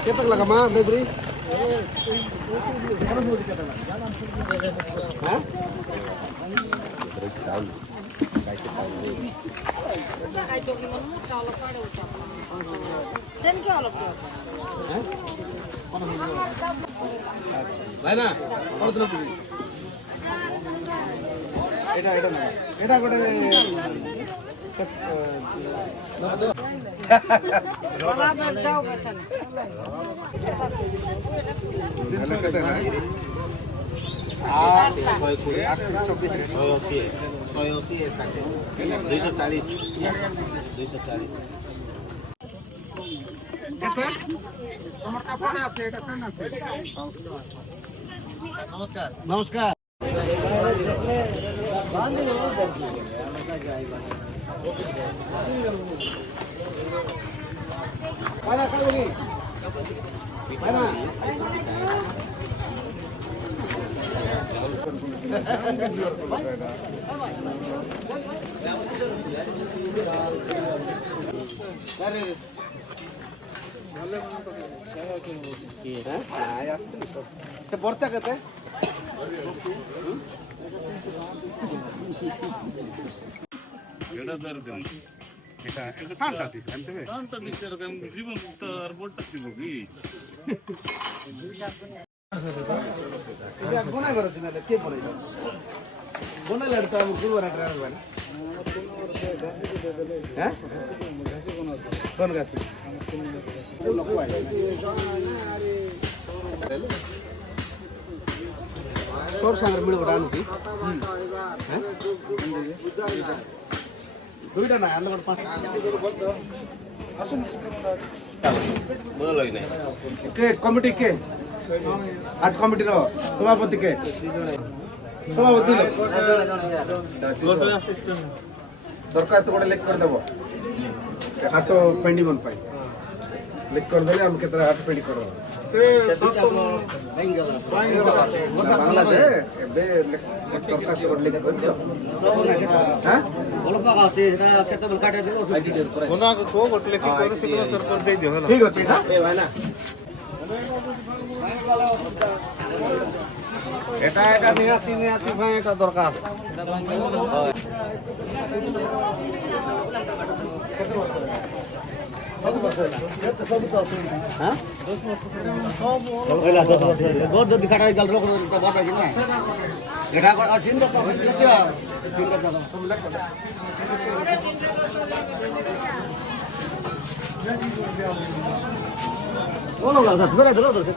Kita lama Bedri? Hah? Mana? Kalau tu nanti. Eda kau dah. नमस्कार नमस्कार mana kau ini mana se porta kete এটা এটা শান্ত আছে জানতে হবে শান্ত দিচ্ছে এরকম জীবন মুক্ত আর বলটা দিব কি এটা কোনায় করছেন না কে বলে কোনায় লড়তা আমি কুলবার ড্রাইভার বানা হ্যাঁ কোন গাছি সর সাগর মিল বড় আনুকি হ্যাঁ দুইটা না আলো পাঁচ আসুন বল লই নাই কে কমিটি কে আট কমিটি র সভাপতি কে সভাপতি লো দরখাস্ত করে লিখ করে দেব হাটো পেন্ডি মন পাই লিখ করে দিলে আমি কেতরা হাট পেন্ডি করব সে সব বাংলা যে বে দরখাস্ত করে লিখ করে দাও হ্যাঁ বলো পাকা আছে এটা কেতে বল কাটা দিলো কোনা কো গটলে কি করে সিগনেচার করে দেই দিও হলো ঠিক আছে হ্যাঁ এ ভাই না এটা এটা নিয়াতি ভাই এটা দরকার হ্যাঁ গোর যদি কাটাই গেল রোগ তো বাতা কি না এটা আছে না তো কিছু ঠিক আছে সব লেখ কোন লাগা ধরে ধরে